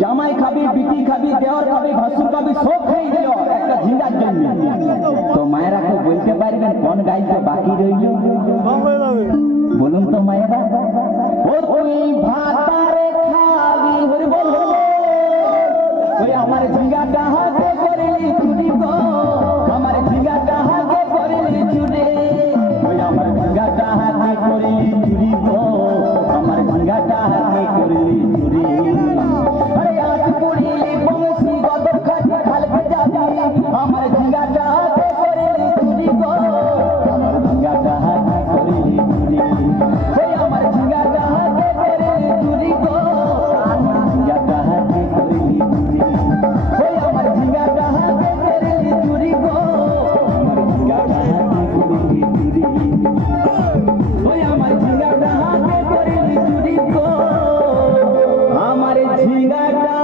জামাই খাবি, বিটি খাবি, দেওয়ার খাবি, ভাসুর খাবি, সব খেয়ে দিল একটা ঝিঙ্গার জন্য। তো মায়েরা কেউ বলতে পারবেন কোন গাইতে বাকি রইল? বলুন তো মায়েরা। ও তুই ভাতারে খাবি, হরি বল, ওই আমার ঝিঙ্গাটা হাতে করলি চুরি গো, আমার ঝিঙ্গাটা হাতে করলি চুরি, ওই আমার ঝিঙ্গাটা হাতে করলি চুরি গো, আমার ঝিঙ্গাটা হাতে করলি চুরি। আরে আজ পুড়িলি বংশী গদর খাটি খালকে যাবি, আমার ঝিঙ্গাটা হাতে করলি চুরি গো, আমার ঝিঙ্গাটা হাতে করলি চুরি, ওই আমার ঝিঙ্গাটা হাতে করলি চুরি গো, আমার ঝিঙ্গাটা হাতে করলি চুরি, ওই আমার ঝিঙ্গাটা হাতে করলি চুরি গো, আমার ঝিঙ্গাটা হাতে করলি চুরি, ওই আমার ঝিঙ্গাটা হাতে করলি চুরি গো, আমার ঝিঙ্গাটা